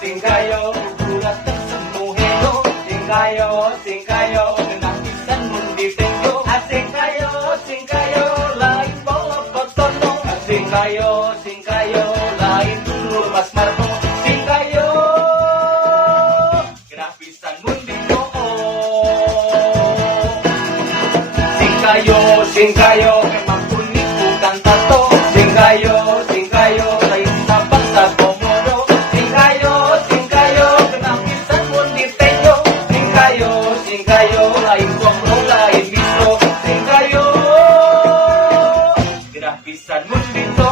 sing kayo, ulat at semuheno. Sing kayo, genang pisan mundi tenyo. Sing kayo, lain bawa potono. Sing kayo, lain dulur mas marto. Sing kayo, genang pisan mundi oo. Sing kayo, memang unik bukan tato. Sing kayo, lain sabang sa komodo. Sing kayo, genang pisan mundi tenyo. Sing kayo, lain konglo, lain bistro. Sing kayo, genang pisan mundi too.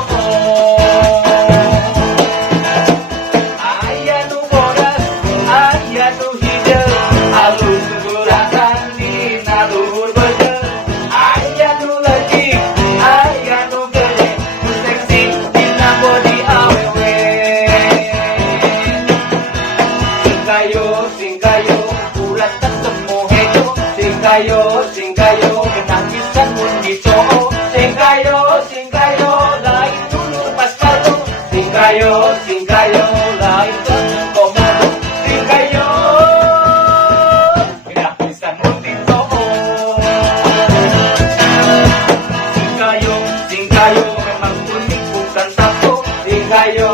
Aya nu bodas, aya nu hideu, alus gurahan dina luhur beudeu. Aya nu leutik, aya nu gede, nu seksi dina bodi awewe. Sing kayo, ulat tak semoheno. Sing kayo, genang pisan mundi coo. Sing kayo, lain dulur pas palo. Sing kayo, lain komodo. Sing kayo, genang pisan mundi coo. Sing kayo, memang unik bukan tato. Sing kayo,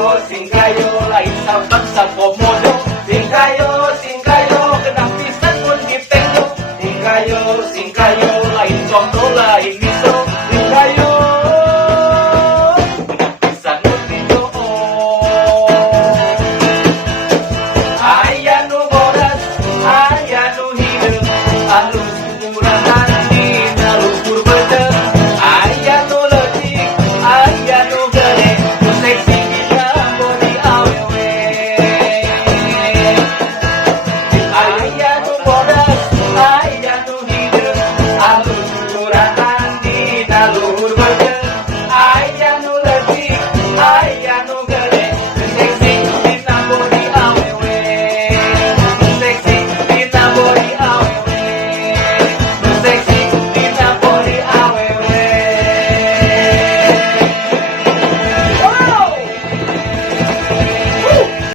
lain sabang sa komodo. Sing kayo,